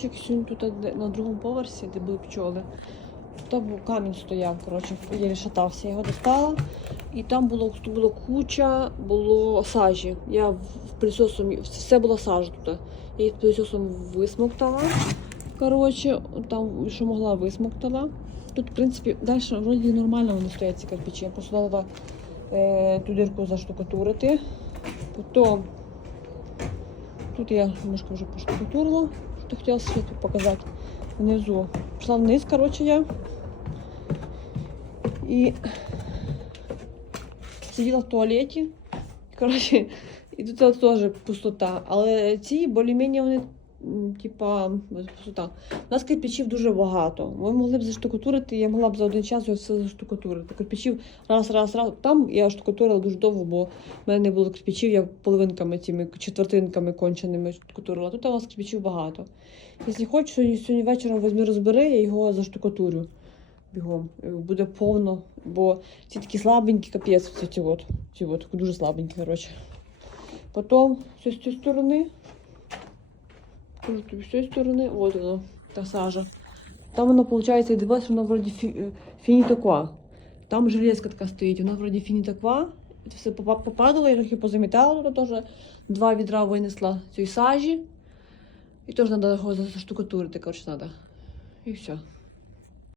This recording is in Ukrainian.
Сьогодні тут на другому поверсі, де були пчоли, там був камінь стояв, коротше, я шатався, я його достала. І там було, було куча, було сажі. Я в пилісосом, все було сажа тут. Я її пилісосом висмоктала. Коротше, там, що могла, висмоктала. Тут, в принципі, далі вроді нормально вони стоять ці кирпичі. Я просто дала е, ту дірку заштукатурити. Потім тут я немножко вже поштукатурила, що хотіла ще тут показати внизу. Пішла вниз, коротше, я. І сиділа в туалеті. Коротше, і тут теж пустота. Але ці більш-менш вони, м, типа, ось. У нас кирпичів дуже багато. Ми могли б заштукатурити, я могла б за один час його все заштукатурити. Кирпичів раз, раз, раз. Там я штукатурила дуже довго, бо в мене не було кирпичів, я половинками цими четвертинками конченими штукатурила. Тут у нас кирпичів багато. Якщо хочеш, сьогодні, вечором візьми розбери, я його заштукатурю бігом. Е, Буде повно, бо ці такі слабенькі, капець, ці от, ці от, дуже слабенькі, коротше. Потім з цієї сторони. Тобі, з цієї сторони, от воно, та сажа. Там воно, виходить, дивилась, воно вроді е, фінітаква. Там железка така стоїть, вона вроді фінітаква. Все попа- попадало, я трохи позамітала, теж два відра винесла цієї сажі. І теж треба його заштукатурити, коротше, треба. І все.